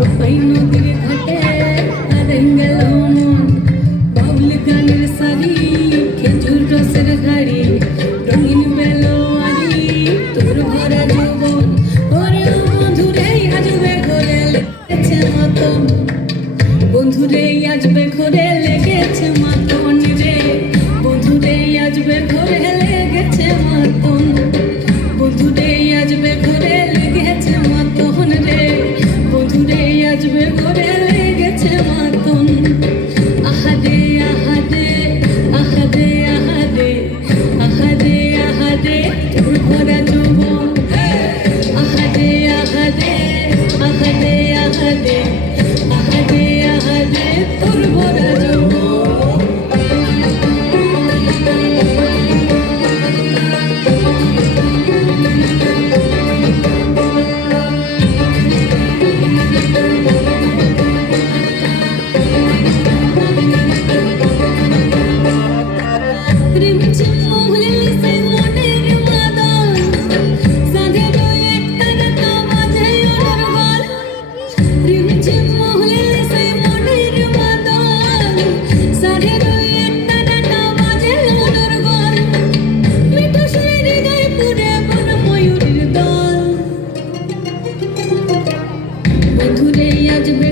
ওই নদীর ঘাটে হারাই গেল মন বাউল গানের সারি খেজুর রসের ঘাড়ি রঙিন বেলোয়ারি তোর ভরা যৌবন ওরে ও বন্ধুরে আসবে ঘরে লেগেছে মতন বন্ধুরে আসবে ঘরে লেগেছে মতন রে বন্ধুরে আসবে ঘরে লেগেছে মতন বন্ধুরে আসবে ঘরে লেগেছে মতন রে বন্ধুরে আসবে ঘরে লেগেছে মতন আহারে আহারে আহারে আহারে আহারে আহারে তোর ভরা যৌবন আহারে আহারে আহারে আহারে আহারে আহারে তোর ভরা যৌবন বন্ধুরে আসবে